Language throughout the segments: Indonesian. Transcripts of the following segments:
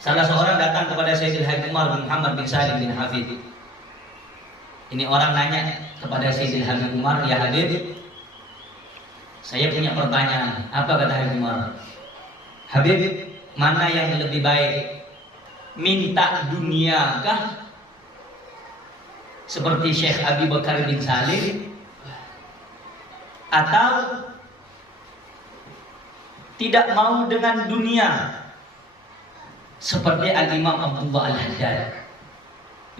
Salah seorang datang kepada Sayyidil Habib Umar bin Muhammad bin Salim bin Hafid. Ini orang nanya kepada Sayyidil Habib Umar, "Ya Habib, saya punya pertanyaan." Apa kata Habib Umar? "Habib, mana yang lebih baik? Minta dunia kah? Seperti Syekh Abi Bakar bin Salim, atau tidak mau dengan dunia seperti Al-Imam Abdullah Al-Haddad?"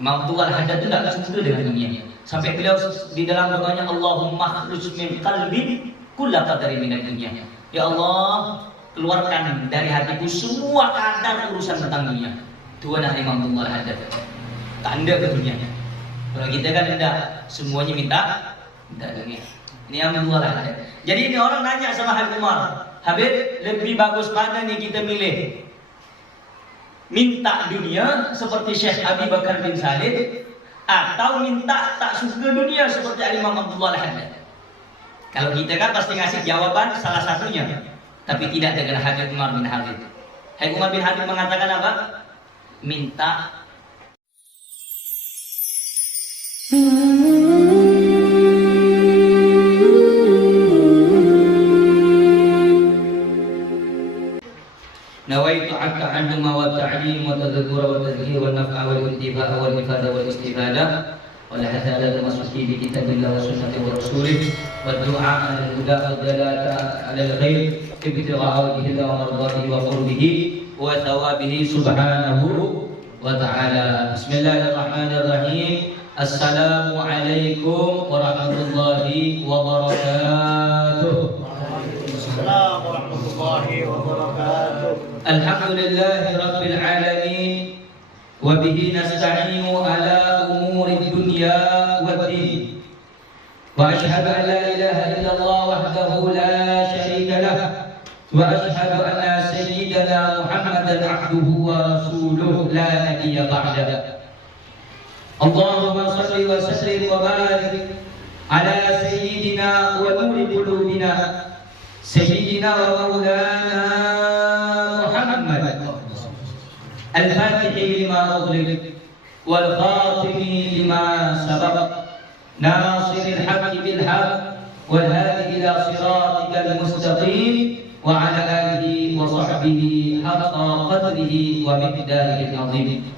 Imam Abdullah Al-Haddad itu tidak suka dengan dunia. Sampai beliau di dalam doanya, "Allahumma khlus min qalbi kulla qadari minad dunya." Ya Allah, keluarkan dari hatiku semua kadar urusan tentang dunia. Itu adalah Imam Abdullah Al-Haddad. Tak ada ke dunia. Kalau kita kan tidak, semuanya minta dunia. Ini Imam Abdullah Al-Haddad. Jadi ini orang nanya sama Habib Umar, "Habib, lebih bagus mana nih kita milih? Minta dunia seperti Syekh Abi Bakar bin Salim, atau minta tak suka dunia seperti Imam Abdullah Al-Haddad?" Kalau kita kan pasti ngasih jawaban salah satunya, tapi tidak dengan Habib Umar bin Habib. Habib Umar bin Habib mengatakan apa? Minta nawaitu akka annuma wa ta'lim wa tadhakkura wa tadhkir wa naf'a wa intifa'a wa ifada wa istifada wa la hadala masuki bi kitabillah wa sunnati wa rasulih wa du'a al-huda wa dalata 'ala al-khair ibtigha'a wajhihi wa mardatihi wa qurbihi wa thawabihi subhanahu wa ta'ala. Bismillahirrahmanirrahim. Assalamu alaikum warahmatullahi wabarakatuh. Assalamualaikum warahmatullahi wabarakatuh. Alhamdulillahi rabbil alamin, wa bihi nasta'inu ala umuri dunya waddin, wa ashhadu an la ilaha illallah wahdahu la syarika lah, wa ashhadu anna sayyidana Muhammadan abduhu wa rasuluh la nabiyya ba'da. Allahumma salli wa sallim wa barik ala sayyidina wa nuri qulubina sayyidina wa maulana Muhammad al-Fatihi lima ughliq wal khatimi lima sabaq nasiril haqqi bil haqq wal hadi ila siratikal mustaqim wa ala alihi wa sahbihi haqqa qadrihi wa miqdarihi al-azim.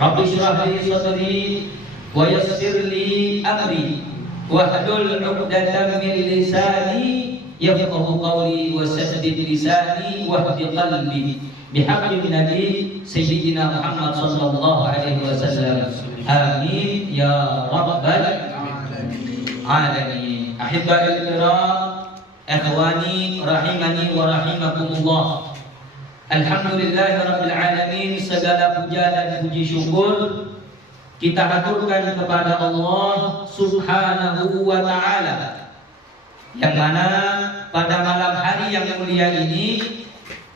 Rabbi shrah li sadri wa yassir li amri wahlul 'uqdatam min lisani yafqahu qawli wa saddid lisani wahdi qalbi bihaqqi nabi sayyidina Muhammad sallallahu alaihi wasallam. Amin ya rabbal alamin. Ahibba'il kiram, ikhwani rahimani wa rahimakumullah. Alhamdulillahi rabbil alamin. Segala puja dan puji syukur kita haturkan kepada Allah subhanahu wa ta'ala, yang mana pada malam hari yang mulia ini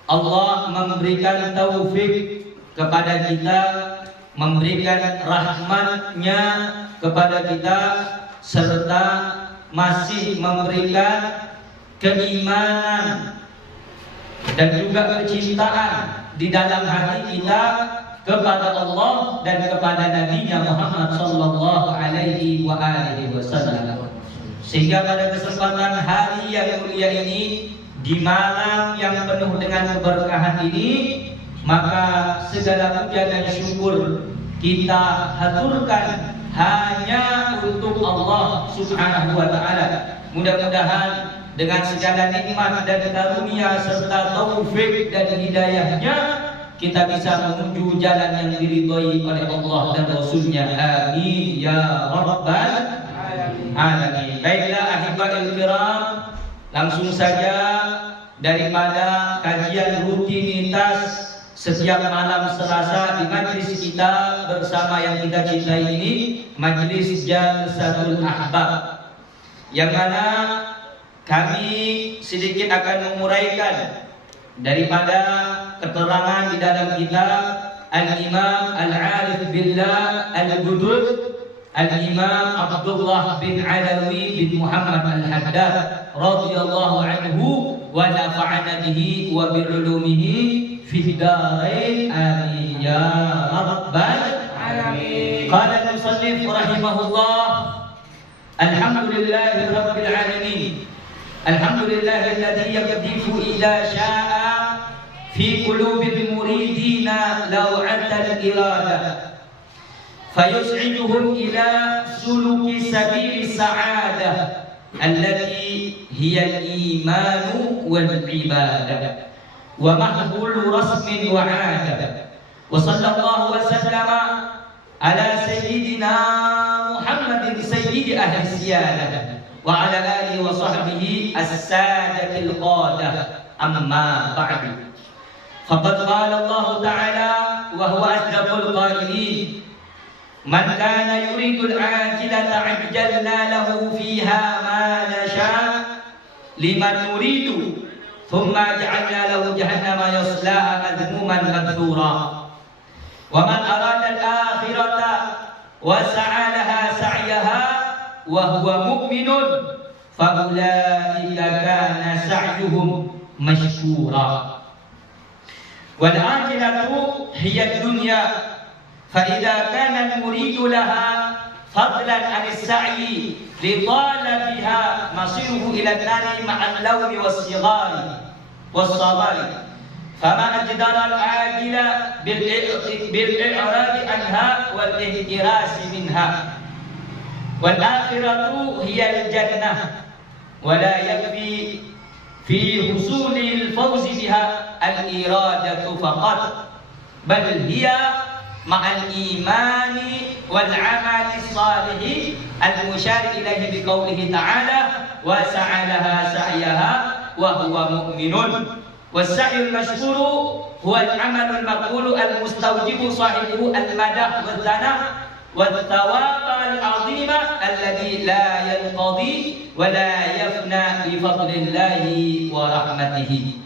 Allah memberikan taufik kepada kita, memberikan rahmat-Nya kepada kita, serta masih memberikan keimanan dan juga kecintaan di dalam hati kita kepada Allah dan kepada Nabi-Nya Muhammad sallallahu alaihi wasallam. Sehingga pada kesempatan hari yang mulia ini, di malam yang penuh dengan keberkahan ini, maka segala puja dan syukur kita haturkan hanya untuk Allah subhanahu wa ta'ala. Mudah-mudahan dengan segala nikmat dan karunia serta taufik dan hidayahnya, kita bisa menuju jalan yang diridhoi oleh Allah dan Rasulnya. Amin ya rabbal alamin. Baiklah ahibbail kiram, langsung saja daripada kajian rutinitas setiap malam Selasa di majlis kita bersama yang kita cintai ini, Majlis Jalsatul Ahbab, yang mana kami sedikit akan menguraikan daripada keterangan di dalam kitab Al-Imam Al-Arif Billah Al-Budud, Al-Imam Abdullah bin Alawi bin Muhammad Al-Haddad radhiyallahu anhu wa nafa'ana bihi wa bi'ulumihi fid fid darain amin ya rabbal alamin. Qala al-musannif rahimahullah, alhamdulillahi rabbil alamin, alhamdulillahilladzi yaqdifu idza syaa fi qulubil muridina law'atal irada fayus'iduhum ila suluki sabili sa'adah allati hiya al-imanu wal ibadah wa mahbul rasmin wa 'ada. Wa sallallahu wa sallama ala sayyidina Muhammadin sayyidi ahli siyadah wa ala alihi wa sahbihi as-sadatil qadah, amma ba'du. Faqad qala Allah ta'ala wa huwa asdaqul qailin, man kana yuridul ajilata ajjalna lahu fiha ma nasha liman nuridu thumma ja'alna lahu jahannama yaslaha madhmuman madhura. Wa man arada al-akhirata wa sa'a laha sa'yaha wa huwa mu'minun fa ulaika kana sa'yuhum mashkura. Wal akhiratu hiya ad-dunya fa idza kana al-muridu laha fadlan 'an as-sa'yi li talabiha masiruhu ila an-nari ma'a al-lawmi was-sighari was-sabari fama ajdara al-ajila bil-i'radi anha wal-ihtirasi minha. Wal akhiratu hiya al-jannah wa la yakfi fi husulil fawzi biha al-iradatu faqat bal hiya ma'al imani wal amali salih al-musyari ilaihi biqaulihi ta'ala wa sa'alaha sa'yaha wa huwa mu'minun. Was-sa'yul mashkuru huwa al-amalul maqbulu al-mustawjibu sahibuhu al-madah wa dzanah wa thawab al-'azima alladhi la yanqadi wa la yafna bi fadlillahi wa rahmatihi.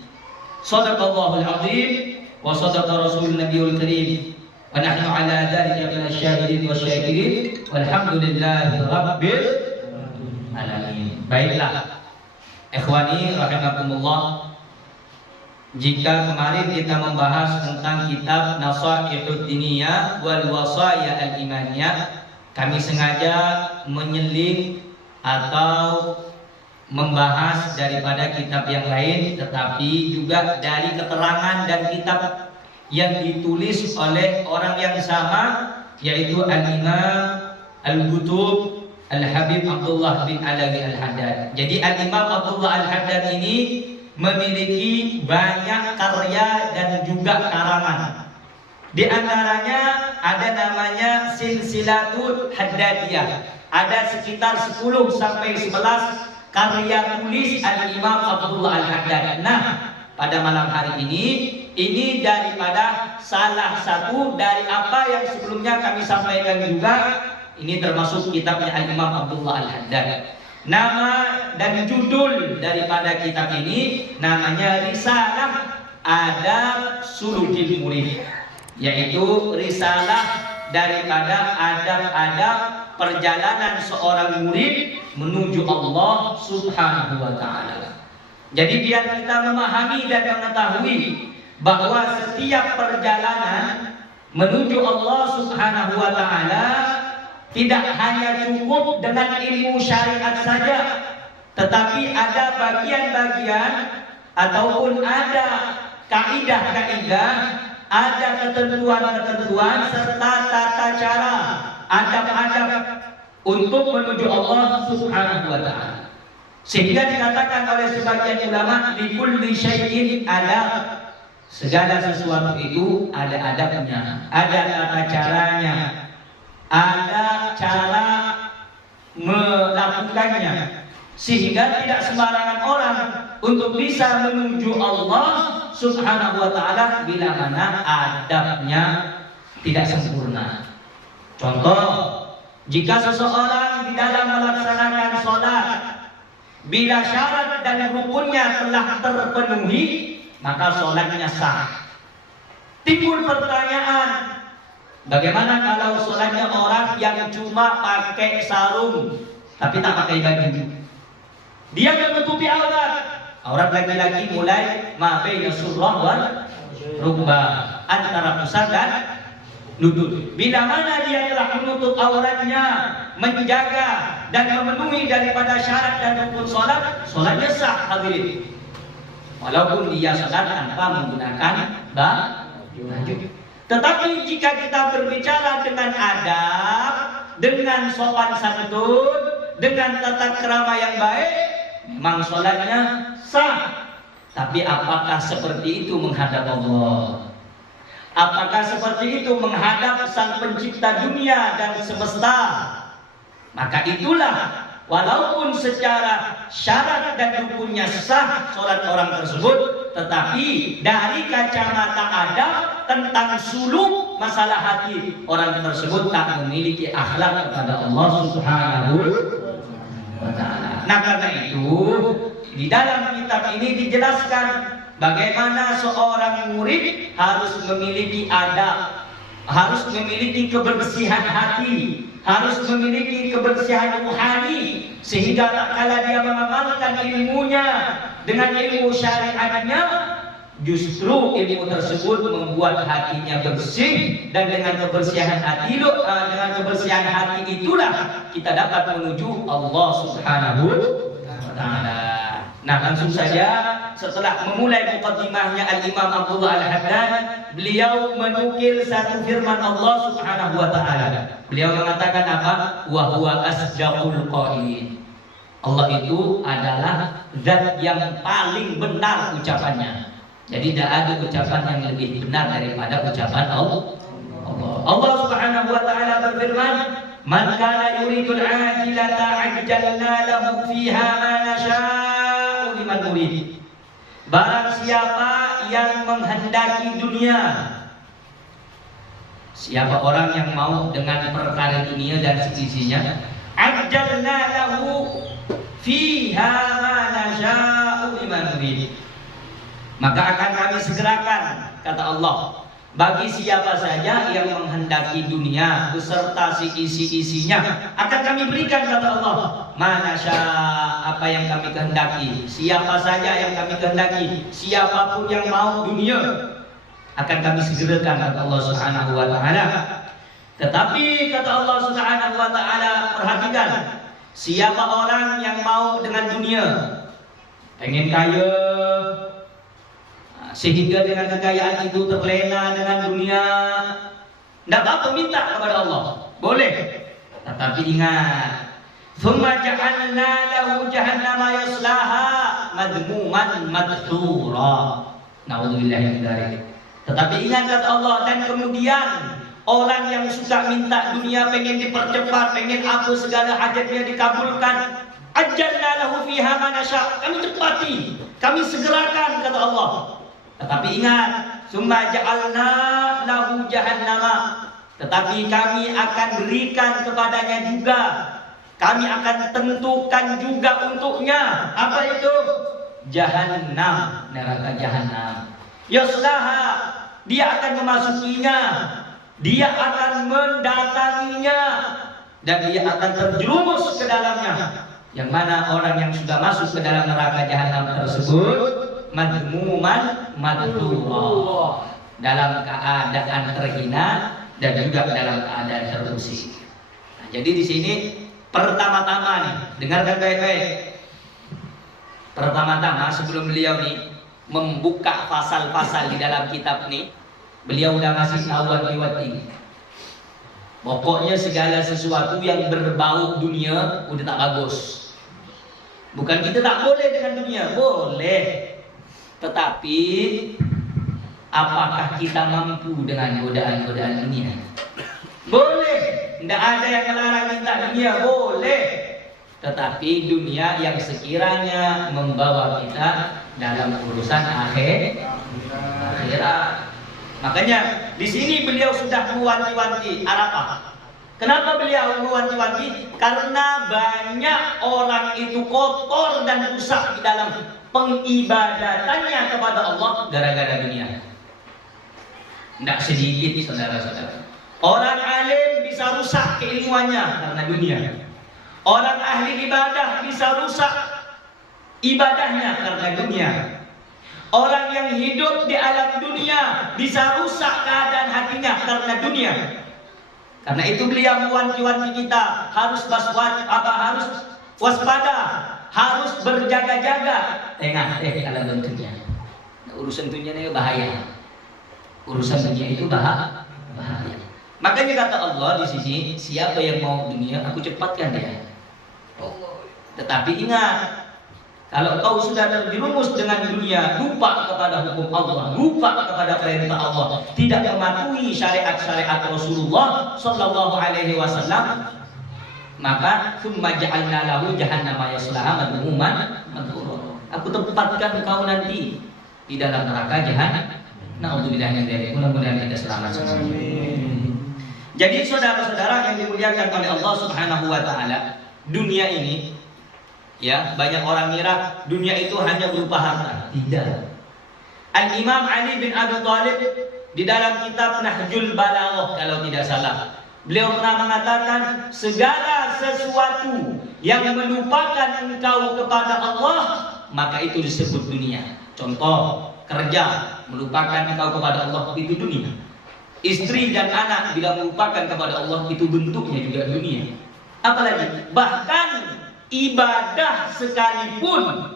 Shadaqallahul 'azim wa shadaqa rasulun nabiyul karim wa nahnu 'ala dzalika minasy syahidin wasyakirin walhamdulillahi rabbil alamin. Baiklah ikhwani rahimakumullah, jika kemarin kita membahas tentang kitab Nasaihud Diniyah wal Wasaya al-Imaniyah, kami sengaja menyeling atau membahas daripada kitab yang lain, tetapi juga dari keterangan dan kitab yang ditulis oleh orang yang sama, yaitu Al-Imam Al-Qutub Al-Habib Abdullah bin Alawi Al-Haddad. Jadi Al-Imam Abdullah Al-Haddad ini memiliki banyak karya dan juga karangan. Di antaranya ada namanya Silsilatul Haddadiyah. Ada sekitar 10 sampai 11 karya tulis Al-Imam Abdullah Al-Haddad. Nah, pada malam hari ini daripada salah satu dari apa yang sebelumnya kami sampaikan juga, ini termasuk kitabnya Al-Imam Abdullah Al-Haddad. Nama dan judul daripada kitab ini namanya Risalah Adab Sulukil Murid, yaitu risalah daripada adab-adab perjalanan seorang murid menuju Allah Subhanahu wa ta'ala. Jadi biar kita memahami dan mengetahui bahwa setiap perjalanan menuju Allah Subhanahu wa ta'ala tidak hanya cukup dengan ilmu syariat saja, tetapi ada bagian-bagian ataupun ada kaidah-kaidah, ada ketentuan-ketentuan serta tata cara, adab-adab untuk menuju Allah Subhanahu wa ta'ala. Sehingga dikatakan oleh sebagian ulama, likulli syai'in adab. Segala sesuatu itu ada adabnya, ada tata caranya, ada cara melakukannya, sehingga tidak sembarangan orang untuk bisa menuju Allah Subhanahu wa ta'ala bila mana adabnya tidak sempurna. Contoh, jika seseorang di dalam melaksanakan sholat, bila syarat dan rukunnya telah terpenuhi, maka sholatnya sah. Timbul pertanyaan, bagaimana kalau sholatnya orang yang cuma pakai sarung tapi tak pakai baju? Dia menutupi aurat laki-laki mulai ma baina surrah wal rukbah, antara pusat dan lutut. Bila mana dia telah menutup auratnya, menjaga dan memenuhi daripada syarat dan rukun salat, salatnya sah hadirin. Walaupun dia salat tanpa menggunakan baju. Tetapi jika kita berbicara dengan adab, dengan sopan santun, dengan tata krama yang baik, memang salatnya sah. Tapi apakah seperti itu menghadap Allah? Apakah seperti itu menghadap Sang Pencipta dunia dan semesta? Maka itulah, walaupun secara syarat dan rukunnya sah salat orang tersebut, tetapi dari kacamata adab tentang suluk masalah hati, orang tersebut tak memiliki akhlak kepada Allah Subhanahu wa ta'ala. Nah karena itu, di dalam kitab ini dijelaskan bagaimana seorang murid harus memiliki adab, harus memiliki kebersihan hati, harus memiliki kebersihan rohani, sehingga tak kala dia mengamalkan ilmunya dengan ilmu syariatnya, justru ilmu tersebut membuat hatinya bersih, dan dengan kebersihan hati itulah kita dapat menuju Allah Subhanahu wa ta'ala. Nah, langsung saja setelah memulai muqaddimahnya Al-Imam Abdullah Al-Haddad, beliau menukil satu firman Allah Subhanahu wa ta'ala. Beliau mengatakan apa? Wa huwa asdaqul qailin. Allah itu adalah zat yang paling benar ucapannya. Jadi tidak ada ucapan yang lebih benar daripada ucapan Allah. Allah Subhanahu wa ta'ala berfirman, "Man kana yuridul ajilata ajjalna lahu fiha ma nasha'u liman nurid." Barang siapa yang menghendaki dunia, siapa orang yang mau dengan perkara dunia dan seisinya, ajjalna lahu fiha ma nasha'u liman nurid, maka akan kami segerakan, kata Allah, bagi siapa saja yang menghendaki dunia beserta isi-isinya, akan kami berikan, kata Allah, manasya, apa yang kami kehendaki. Siapa saja yang kami kehendaki, siapapun yang mau dunia, akan kami segerakan, kata Allah Subhanahu wa ta'ala. Tetapi kata Allah Subhanahu wa ta'ala, perhatikan, siapa orang yang mau dengan dunia, pengen kaya, sehingga dengan kekayaan itu terlena dengan dunia, tidak apa-apa minta kepada Allah, boleh. Tetapi ingat, thumma ja'alna lahu jahannama yaslaha madmuman madhura. Na'udzubillahi min dzalik. Tetapi ingat kata Allah, dan kemudian orang yang suka minta dunia, pengen dipercepat, pengen apa segala hajatnya dikabulkan, ajjalna lahu fiha ma nasya, kami cepati, kami segerakan, kata Allah. Tetapi ingat, summa ja'alna lahu jahannama, tetapi kami akan berikan kepadanya juga, kami akan tentukan juga untuknya, apa itu? Jahannam, neraka jahannam. Yaslaha, dia akan memasukinya, dia akan mendatanginya, dan dia akan terjerumus ke dalamnya. Yang mana orang yang sudah masuk ke dalam neraka jahannam tersebut madmuman madhura, dalam keadaan terhina dan juga dalam keadaan terusik. Nah, jadi di sini pertama-tama nih, dengarkan baik-baik. Pertama-tama sebelum beliau nih membuka pasal-pasal di dalam kitab nih, beliau udah ngasih tahu hati-hati. Pokoknya segala sesuatu yang berbau dunia udah tak bagus. Bukan kita tak boleh dengan dunia, boleh. Tetapi apakah kita mampu dengan godaan-godaan dunia? Boleh. Tidak ada yang melarang minta dunia, boleh. Tetapi dunia yang sekiranya membawa kita dalam urusan akhirat. Makanya di sini beliau sudah mewanti-wanti Arafah. Kenapa beliau mewanti-wanti? Karena banyak orang itu kotor dan rusak di dalam pengibadatannya kepada Allah gara-gara dunia. Tidak sedikit, saudara-saudara. Orang alim bisa rusak keilmuannya karena dunia. Orang ahli ibadah bisa rusak ibadahnya karena dunia. Orang yang hidup di alam dunia bisa rusak keadaan hatinya karena dunia. Karena itu beliau mewanti-wanti kita harus waspada, harus berjaga-jaga. Tengah alam dunia. Urusan dunia ini bahaya. Urusan dunia itu bahaya. Makanya kata Allah di sini, siapa yang mau dunia, aku cepatkan dia. Tetapi ingat, kalau kau sudah terjerumus dengan dunia, lupa kepada hukum Allah, lupa kepada perintah Allah, tidak mematuhi syariat-syariat Rasulullah Sallallahu Alaihi Wasallam, maka summa ja'alna lahu jahannama yaslaha madhmuman madhura. Aku tempatkan kau nanti di dalam neraka jahanam. Na'udzubillah min dzalik. Mudah-mudahan kita selamat semua. Jadi saudara-saudara yang dimuliakan oleh Allah Subhanahu wa taala, dunia ini ya, banyak orang kira dunia itu hanya berupa harta. Tidak. Al-Imam Ali bin Abi Thalib di dalam kitab Nahjul Balaghah kalau tidak salah, beliau pernah mengatakan segala sesuatu yang melupakan engkau kepada Allah, maka itu disebut dunia. Contoh, kerja melupakan engkau kepada Allah, itu dunia. Istri dan anak bila melupakan kepada Allah, itu bentuknya juga dunia. Apalagi bahkan ibadah sekalipun,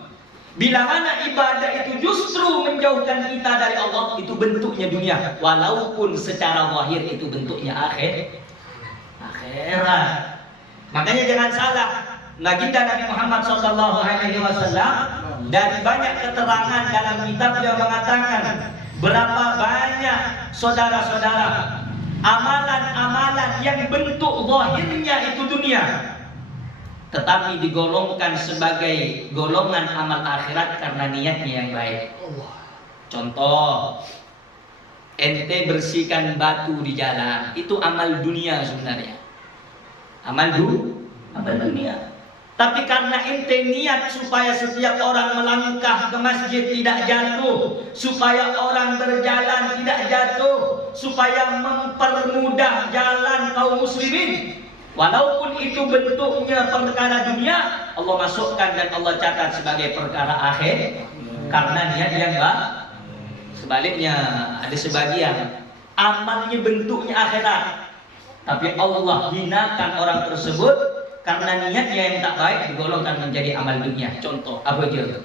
bila mana ibadah itu justru menjauhkan kita dari Allah, itu bentuknya dunia, walaupun secara zahir itu bentuknya akhirat. Makanya jangan salah, baginda Nabi Muhammad SAW dari banyak keterangan dalam kitab beliau mengatakan berapa banyak saudara-saudara amalan-amalan yang bentuk zahirnya itu dunia, tetapi digolongkan sebagai golongan amal akhirat karena niatnya yang baik. Contoh, ente bersihkan batu di jalan, itu amal dunia sebenarnya. Amal dunia. Tapi karena ente niat supaya setiap orang melangkah ke masjid tidak jatuh, supaya orang berjalan tidak jatuh, supaya mempermudah jalan kaum muslimin, walaupun itu bentuknya perkara dunia, Allah masukkan dan Allah catat sebagai perkara akhir karena niat yang baik. Sebaliknya ada sebagian amalnya bentuknya akhirat, tapi Allah hinakan orang tersebut karena niatnya yang tak baik, digolongkan menjadi amal dunia. Contoh, apa itu?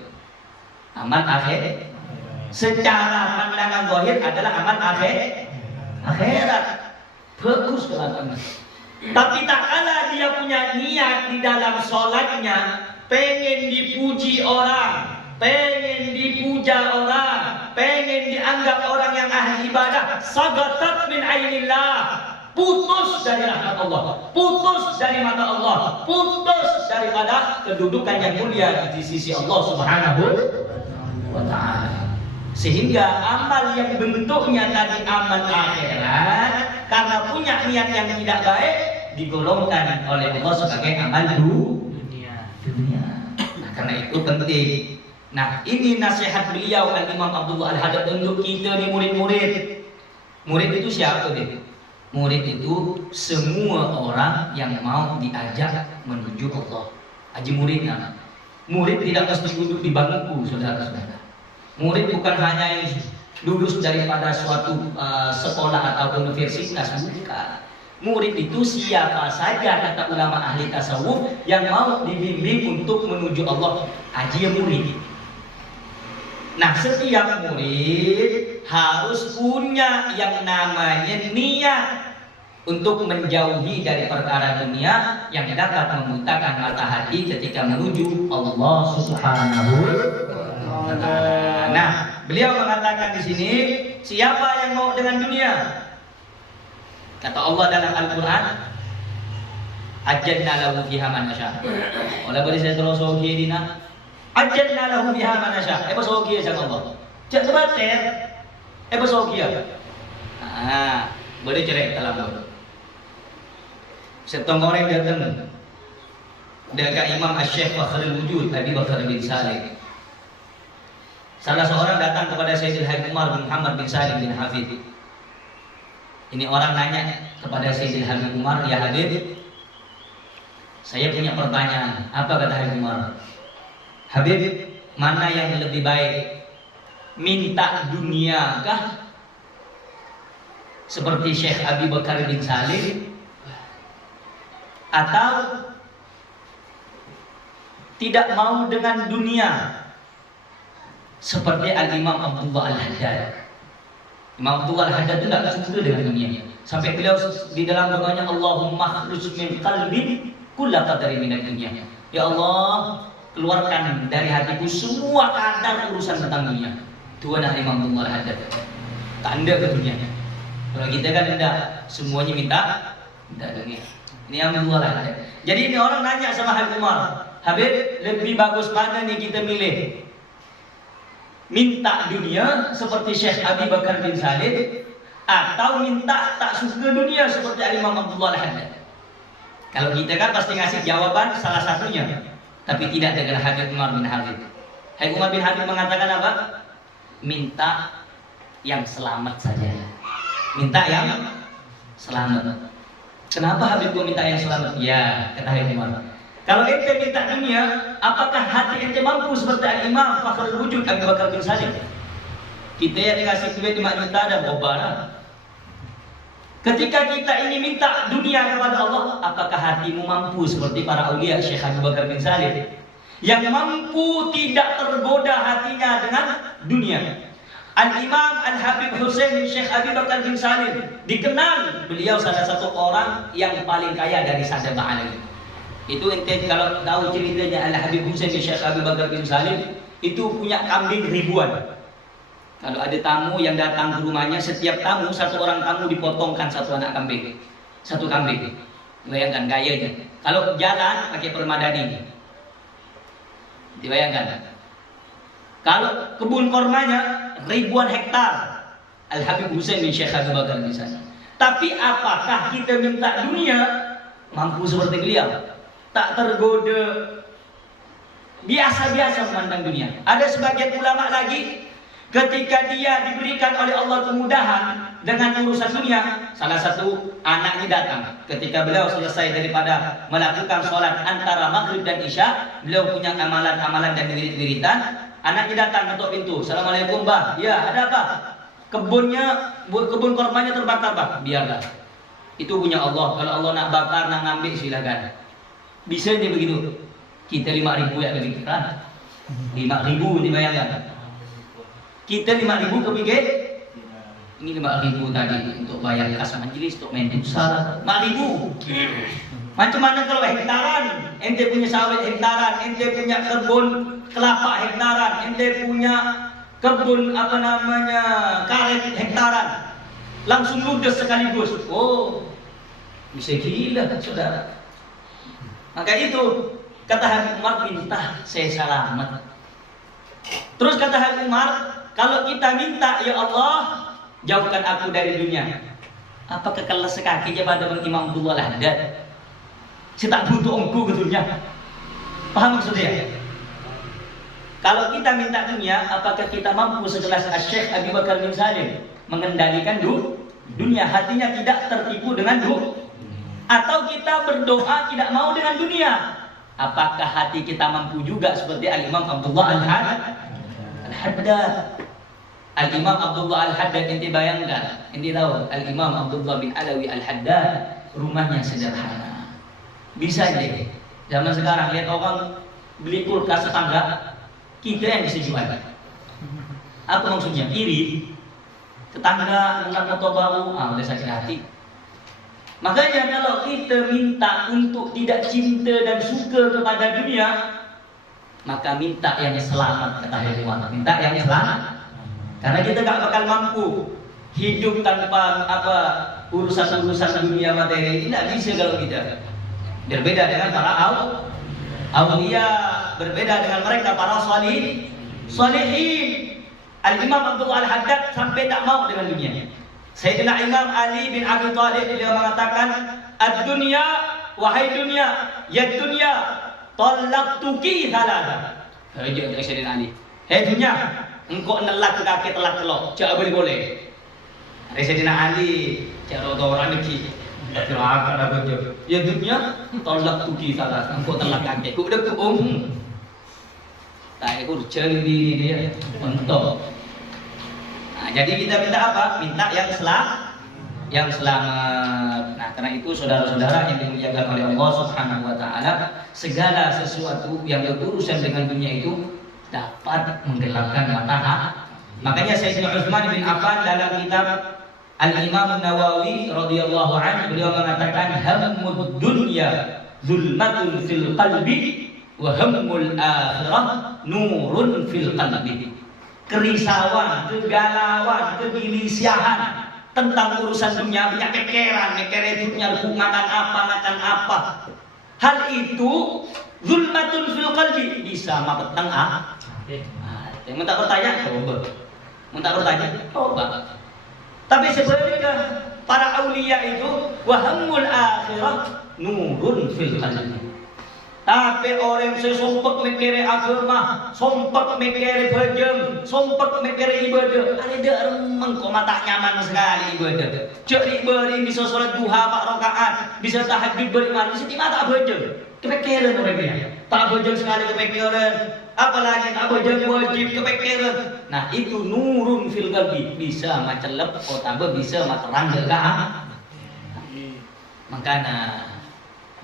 Amal akhir. Secara pandangan zahir adalah amal akhirat. Bagus kelakuannya. Tapi tak kala dia punya niat di dalam sholatnya, pengen dipuji orang, pengen dipuja orang, pengen dianggap orang yang ahli ibadah, sagatat min ainillah, putus dari rahmat Allah, putus dari mata Allah, putus daripada kedudukan yang mulia di sisi Allah Subhanahu wa ta'ala. Sehingga amal yang bentuknya tadi amal akhirat, karena punya niat yang tidak baik, digolongkan oleh Allah sebagai amal dunia. Nah, karena itu penting. Nah, ini nasihat beliau Al-Imam Abdullah Al-Haddad untuk kita nih murid-murid. Murid itu siapa deh? Murid itu semua orang yang mau diajak menuju Allah. Haji muridnya. Murid tidak mesti duduk di bangku, saudara-saudara. Murid bukan hanya yang lulus daripada suatu sekolah atau universitas, bukan. Murid itu siapa saja, kata ulama ahli tasawuf, yang mau dibimbing untuk menuju Allah. Haji murid. Nah, setiap murid harus punya yang namanya niat untuk menjauhi dari perkara dunia yang dapat membutakan mata hati ketika menuju Allah Subhanahu wa ta'ala. Nah, beliau mengatakan di sini, siapa yang mau dengan dunia? Kata Allah dalam Al-Quran, ajadna lahu fiha man nasha. Ola bari saya terus dina. Ajadna lahu fiha man nasha. Apa sogi ya Allah? Cak sebater. Apa sogi ya? Boleh cerai dalam. Setong orang datang dengan Imam Asy-Syaikh Fakhrul Wujud Abi Bakar bin Salim. Salah seorang datang kepada Sayyidil Habib Umar bin Muhammad bin Salim bin Hafid. Ini orang nanya kepada Sayyidil Habib Umar, ya Habib, saya punya pertanyaan. Apa kata Habib Umar? Habib, mana yang lebih baik? minta dunia kah? Seperti Syekh Abi Bakar bin Salim, atau tidak mau dengan dunia seperti Al-Imam Abdullah Al-Haddad. Imam Abdullah Al-Haddad itu tidak suka dengan dunia, sampai beliau di dalam doanya Allahumma khruj min qalbi kulla qadari minad dunya. Ya Allah, keluarkan dari hatiku semua kadar urusan tentang dunia. Itu adalah Imam Abdullah Al-Haddad. Tak ada ke dunia. Kalau kita kan tidak, semuanya minta dunia. Ini yang Abdullah Al-Haddad. Jadi ini orang nanya sama Habib Umar, Habib, lebih bagus mana nih kita milih? Minta dunia seperti Syekh Abi Bakar bin Salim, atau minta tak suka dunia seperti Imam Abdullah Al-Haddad? Kalau kita kan pasti ngasih jawaban salah satunya, tapi tidak dengan Habib Umar bin Habib. Habib Umar bin Habib mengatakan apa? Minta yang selamat saja. Minta yang selamat. Kenapa Habib minta yang selamat? Ya, kata Habib Umar, kalau ente minta dunia, apakah hati ente mampu seperti Al-Imam Fakhrul Wujud Abu Bakar bin Salim? Kita yang dikasih duit 5 juta dan obat. Ketika kita ini minta dunia kepada Allah, apakah hatimu mampu seperti para aulia Syekh Abu Bakar bin Salim, yang mampu tidak tergoda hatinya dengan dunia? Al-Imam Al-Habib Husain bin Syekh Abi Bakar bin Salim dikenal beliau salah satu orang yang paling kaya dari Sabah Alawi. Itu ente kalau tahu ceritanya Al-Habib Husain bin Syekh Abi Bakar bin Salim, itu punya kambing ribuan. Kalau ada tamu yang datang ke rumahnya, setiap tamu, satu orang tamu dipotongkan satu anak kambing. Satu kambing. Bayangkan gayanya. Kalau jalan pakai permadani. Dibayangkan. Kalau kebun kormanya ribuan hektar. Al-Habib Husain bin Syekh Abi Bakar bin Salim. Tapi apakah kita minta dunia mampu seperti beliau? Tak tergoda, biasa-biasa memandang dunia. Ada sebagian ulama lagi, ketika dia diberikan oleh Allah kemudahan dengan urusan dunia, salah satu anaknya datang. Ketika beliau selesai daripada melakukan sholat antara maghrib dan isya, beliau punya amalan-amalan dan wirid-wiridan. Anaknya datang ketuk pintu. Assalamualaikum, Bah. Ya, ada apa? Kebun kormanya terbakar, Bah. Biarlah. Itu punya Allah. Kalau Allah nak bakar, nak ngambil, silakan. Bisa dia begitu. Kita 5.000 ya kepikiran. 5.000 dibayangkan. Kita 5.000 kepikir. Ini 5.000 tadi untuk bayar kas majelis, untuk main futsal. 5.000. Macam mana kalau hektaran? Ente punya sawit hektaran, ente punya kebun kelapa hektaran, ente punya kebun karet hektaran. Langsung ludes sekaligus. Oh, bisa gila saudara. Maka itu kata Habib Umar, minta saya selamat. Terus kata Habib Umar, kalau kita minta, ya Allah, jauhkan aku dari dunia. Apakah kalau sekaki pada Imam Abdullah Al-Haddad? Saya tak butuh engkau ke dunia. Paham maksudnya? Kalau kita minta dunia, apakah kita mampu sekelas Syekh Abi Bakar bin Salim mengendalikan dunia? Hatinya tidak tertipu dengan atau kita berdoa tidak mau dengan dunia? Apakah hati kita mampu juga seperti Al-Imam Abdullah Al-Haddad? Al-Imam Abdullah Al-Haddad, ente bayangkan, ente tahu Al-Imam Abdullah bin Alawi Al-Haddad rumahnya sederhana. Bisa deh. Zaman sekarang lihat orang beli kulkas tetangga, kita yang bisa jual. Apa maksudnya? Iri. Tetangga tentang motor baru, udah sakit hati. Makanya kalau kita minta untuk tidak cinta dan suka kepada dunia, maka minta yang selamat, kata Hewan. Minta yang selamat. Karena kita gak bakal mampu hidup tanpa urusan-urusan dunia materi. Tidak bisa kalau kita. Berbeda dengan para aulia, berbeda dengan mereka para salihin. Al-Imam Abdullah Al-Haddad sampai tak mau dengan dunia. Sayyidina Imam Ali bin Abi Thalib beliau mengatakan, "Ad-dunya, wahai dunia, ya dunia, talaqtuki thalatha." Raja Sayyidina Ali. Hei dunia, engkau nelak ke kaki telak telok, tak boleh. Sayyidina Ali, cara orang lagi. Kira-kira apa dia? Ya dunia, talaqtuki thalatha. Engkau telak kaki. Ku udah tak ikut cari dia, untuk Nah, jadi kita minta apa? Minta yang selamat. Nah, karena itu saudara-saudara yang dimuliakan oleh Allah Subhanahu wa taala, segala sesuatu yang berurusan dengan dunia itu dapat menggelapkan mata hati. Makanya Sayyidina Utsman bin Affan dalam kitab Al-Imam Nawawi radhiyallahu anhu beliau mengatakan hammud dunya zulmatun fil qalbi wa hammul akhirah nurun fil qalbi. Kerisauan, kegalauan, kegelisahan tentang urusan dunia, punya pikiran itu punya makan apa. Hal itu zulmatun fil qalbi, bisa mapeteng yang minta bertanya, coba. Tapi sebenarnya para aulia itu wahamul akhirah nurun fil qalbi. Tapi orang sesumpek mikir agama, sumpek mikir bajeng, sumpek mikir ibadah. Ada remeng kok mata nyaman sekali ibadah. Cek beri bisa sholat duha 4 rakaat, bisa tahajud beriman, bisa mata bajeng. Kepikiran orangnya. Tak bajeng sekali kepikiran. Apalagi tak bajeng wajib kepikiran. Nah itu nurun fil qalbi, bisa macelep, otabe bisa materang dekat. Makanya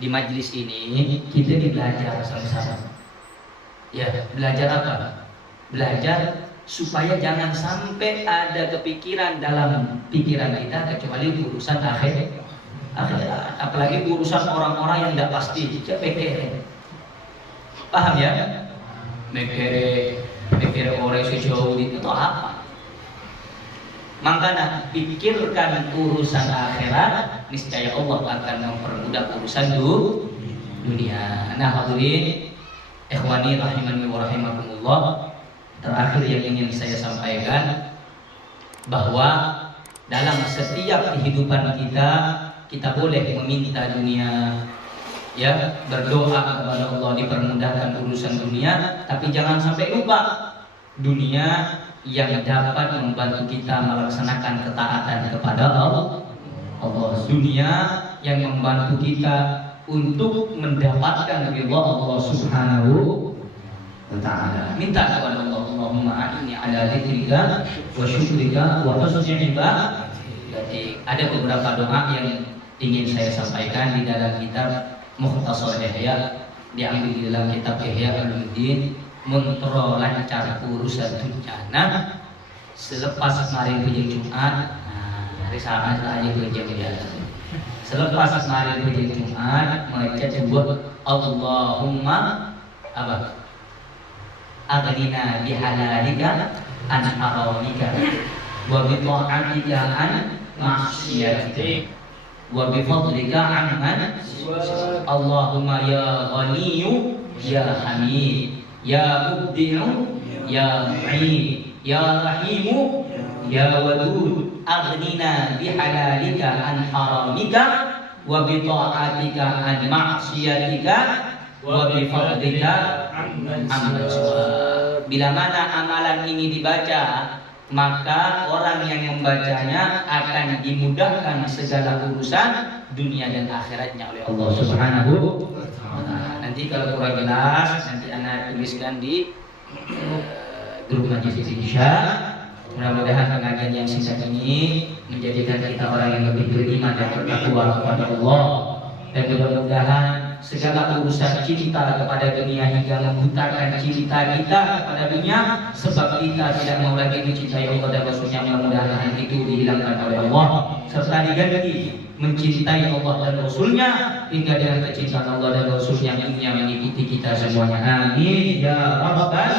di majlis ini kita belajar sama-sama. Ya, belajar apa? Belajar supaya jangan sampai ada kepikiran dalam pikiran kita kecuali urusan akhirat. Apalagi urusan orang-orang yang tidak pasti. Pikir. Paham ya? Mikir orang sejauh itu apa? Makanya pikirkan urusan akhirat, niscaya Allah akan mempermudah urusan dunia. Nah, hadirin ikhwani rahimani wa rahimakumullah, terakhir yang ingin saya sampaikan bahwa dalam setiap kehidupan kita boleh meminta dunia, ya, berdoa kepada Allah dipermudahkan urusan dunia, tapi jangan sampai lupa dunia yang dapat membantu kita melaksanakan ketaatan kepada Allah. Dunia yang membantu kita untuk mendapatkan ridha Allah Subhanahu wa taala. Minta kepada Allah, Allahumma a'inni ala dzikrika wa syukrika wa husni ibadatik. Jadi ada beberapa doa yang ingin saya sampaikan di dalam kitab Mukhtasar Ihya, diambil di dalam kitab Ihya Ulumuddin. Mentro lancar urusan dunia. Nah, selepas kemarin pujian Jumat, hari Sabtu aja pujian biasa. Selepas kemarin pujian Jumat, mereka sebut Allahumma apa? Aghnina bihalalika an haramika wa bi ta'atika an ma'siyatika wa bi fadlika amman. Allahumma ya ghaniyyu ya hamid, ya mubdi'u, ya mu'in, ya rahimu, ya wadud, aghnina bihalalika an haramika wa bi ta'atika an ma'siyatika wa bi fadlika amman siwak. Bila mana amalan ini dibaca, maka orang yang membacanya akan dimudahkan segala urusan dunia dan akhiratnya oleh Allah Subhanahu wa taala. Nanti kalau kurang jelas, nanti anak tuliskan di grup majlis Isya. Mudah-mudahan pengajian yang singkat ini menjadikan kita orang yang lebih beriman dan bertakwa kepada Allah, dan mudah-mudahan segala urusan cinta kepada dunia hingga membutakan cinta kita kepada dunia, sebab kita tidak mau lagi mencintai Allah dan Rasulnya, mudah-mudahan itu dihilangkan oleh Allah, serta diganti mencintai Allah dan Rasulnya hingga dengan kecintaan Allah dan Rasulnya yang mengikuti kita semuanya. Amin ya rabbal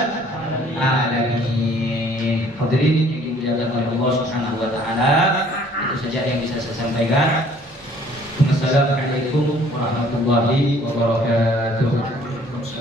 alamin. Hadirin yang dimuliakan oleh Allah Subhanahu wa taala, itu saja yang bisa saya sampaikan. Assalamualaikum warahmatullahi wabarakatuh.